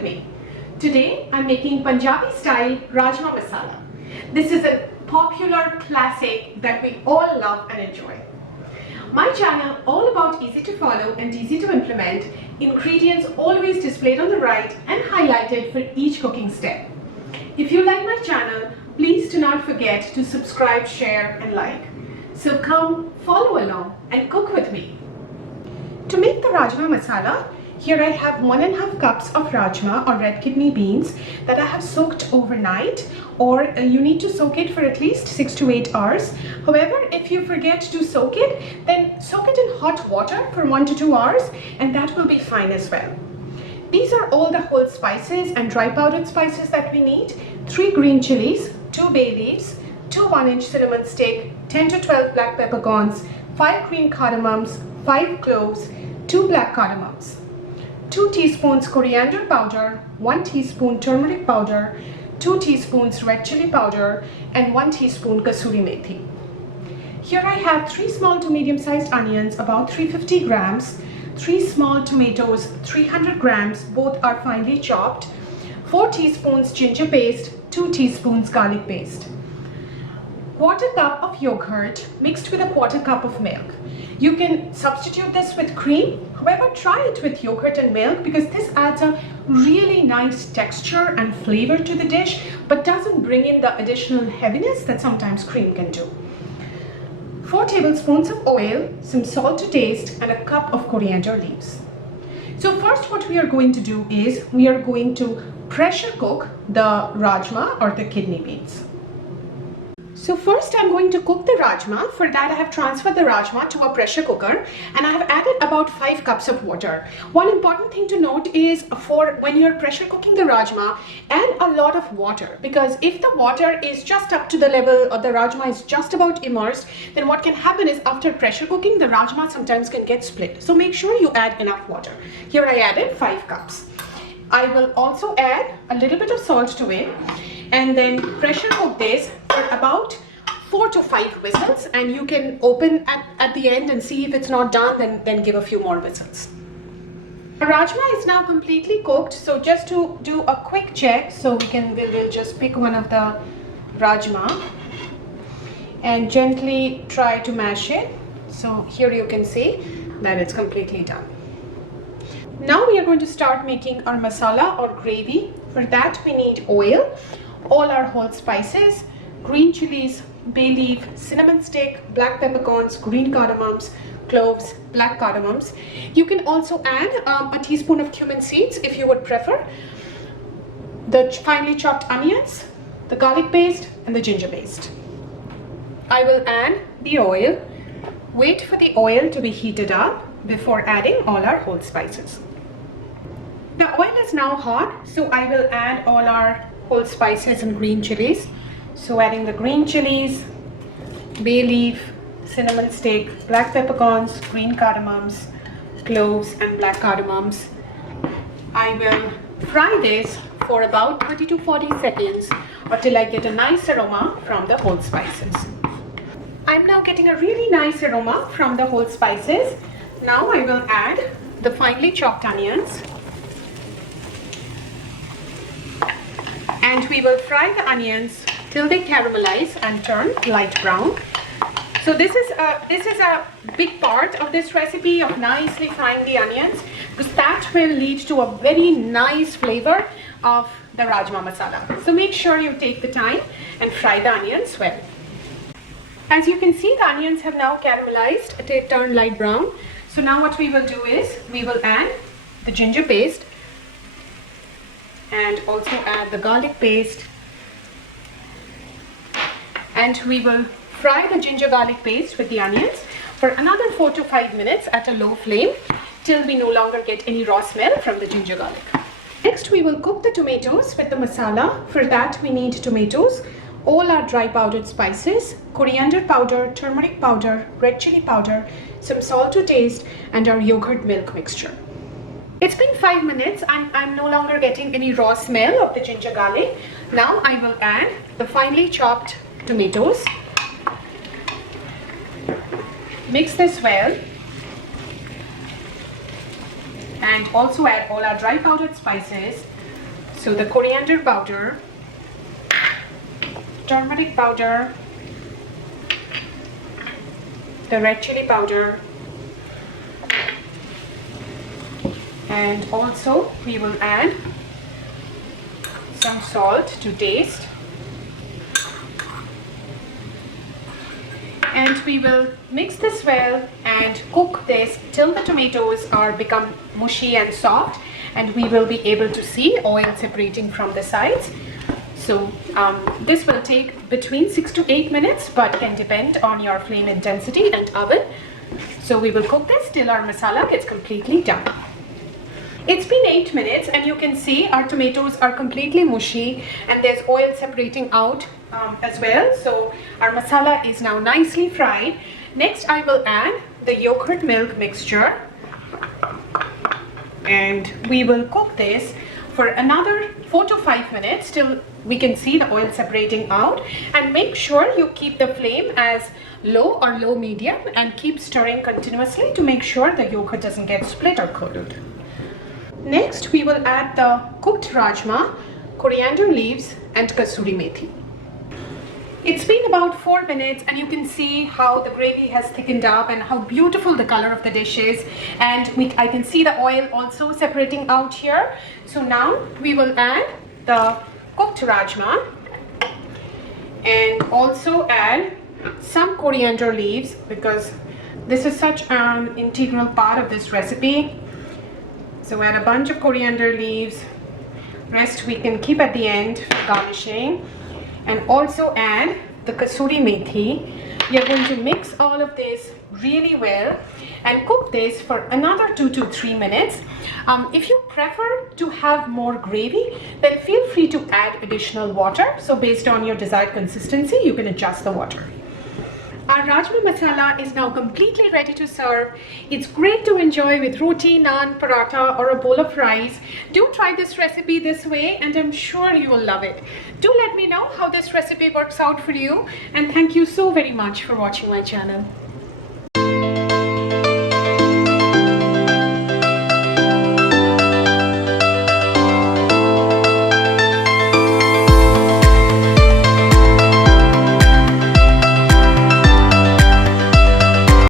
with me. Today I'm making Punjabi style Rajma Masala. This is a popular classic that we all love and enjoy. My channel all about easy to follow and easy to implement, ingredients always displayed on the right and highlighted for each cooking step. If you like my channel, please do not forget to subscribe, share and like. So come follow along and cook with me. To make the Rajma Masala, here I have 1.5 cups of Rajma or red kidney beans that I have soaked overnight, or you need to soak it for at least 6 to 8 hours. However, if you forget to soak it, then soak it in hot water for 1 to 2 hours and that will be fine as well. These are all the whole spices and dry powdered spices that we need. 3 green chilies, 2 bay leaves, 2 1-inch cinnamon stick, 10 to 12 black peppercorns, 5 green cardamoms, 5 cloves, 2 black cardamoms, 2 teaspoons coriander powder, 1 teaspoon turmeric powder, 2 teaspoons red chili powder and 1 teaspoon kasuri methi. Here I have 3 small to medium sized onions, about 350 grams, 3 small tomatoes, 300 grams, both are finely chopped, 4 teaspoons ginger paste, 2 teaspoons garlic paste. 1/4 cup of yogurt mixed with a 1/4 cup of milk. You can substitute this with cream, however try it with yogurt and milk because this adds a really nice texture and flavor to the dish but doesn't bring in the additional heaviness that sometimes cream can do. 4 tablespoons of oil, some salt to taste and a cup of coriander leaves. So first what we are going to do is we are going to pressure cook the Rajma or the kidney beans. So first I'm going to cook the Rajma. For that I have transferred the Rajma to a pressure cooker and I have added about 5 cups of water. One important thing to note is for when you're pressure cooking the Rajma, add a lot of water, because if the water is just up to the level or the Rajma is just about immersed, then what can happen is after pressure cooking the Rajma sometimes can get split. So make sure you add enough water. Here I added 5 cups. I will also add a little bit of salt to it and then pressure cook this for about 4 to 5 whistles, and you can open at the end and see if it's not done, then give a few more whistles. The Rajma is now completely cooked, so just to do a quick check, so we'll just pick one of the Rajma and gently try to mash it. So here you can see that it's completely done. Now we are going to start making our masala or gravy. For that we need oil, all our whole spices, green chilies, bay leaf, cinnamon stick, black peppercorns, green cardamoms, cloves, black cardamoms. You can also add a teaspoon of cumin seeds if you would prefer, the finely chopped onions, the garlic paste and the ginger paste. I will add the oil, wait for the oil to be heated up before adding all our whole spices. The oil is now hot, so I will add all our whole spices and green chilies. So adding the green chilies, bay leaf, cinnamon stick, black peppercorns, green cardamoms, cloves and black cardamoms. I will fry this for about 30 to 40 seconds until I get a nice aroma from the whole spices. I'm now getting a really nice aroma from the whole spices. Now I will add the finely chopped onions. And we will fry the onions till they caramelize and turn light brown. So this is a big part of this recipe of nicely frying the onions, because that will lead to a very nice flavor of the Rajma Masala. So make sure you take the time and fry the onions well. As you can see, the onions have now caramelized, they turn light brown. So now what we will do is we will add the ginger paste and also add the garlic paste, and we will fry the ginger garlic paste with the onions for another 4 to 5 minutes at a low flame till we no longer get any raw smell from the ginger garlic. Next we will cook the tomatoes with the masala. For that we need tomatoes, all our dry powdered spices, coriander powder, turmeric powder, red chili powder, some salt to taste and our yogurt milk mixture. It's been 5 minutes and I'm no longer getting any raw smell of the ginger garlic. Now I will add the finely chopped tomatoes. Mix this well and also add all our dry powdered spices, So the coriander powder, turmeric powder, the red chili powder, and also we will add some salt to taste, and we will mix this well and cook this till the tomatoes are become mushy and soft, and we will be able to see oil separating from the sides. So this will take between 6 to 8 minutes, but can depend on your flame intensity and oven. So we will cook this till our masala gets completely done. It's been 8 minutes and you can see our tomatoes are completely mushy and there's oil separating out as well. So our masala is now nicely fried. Next I will add the yogurt milk mixture, and we will cook this for another 4 to 5 minutes till we can see the oil separating out, and make sure you keep the flame as low or low medium and keep stirring continuously to make sure the yogurt doesn't get split or curdled. Next we will add the cooked rajma, coriander leaves and kasuri methi. It's been about 4 minutes and you can see how the gravy has thickened up and how beautiful the color of the dish is, and I can see the oil also separating out here. So now we will add the cooked rajma and also add some coriander leaves because this is such an integral part of this recipe. So add a bunch of coriander leaves, rest we can keep at the end for garnishing, and also add the kasuri methi. You're going to mix all of this really well and cook this for another 2 to 3 minutes. If you prefer to have more gravy, then feel free to add additional water. So based on your desired consistency, you can adjust the water. Our rajma masala is now completely ready to serve. It's great to enjoy with roti, naan, paratha or a bowl of rice. Do try this recipe this way and I'm sure you will love it. Do let me know how this recipe works out for you, and thank you so very much for watching my channel.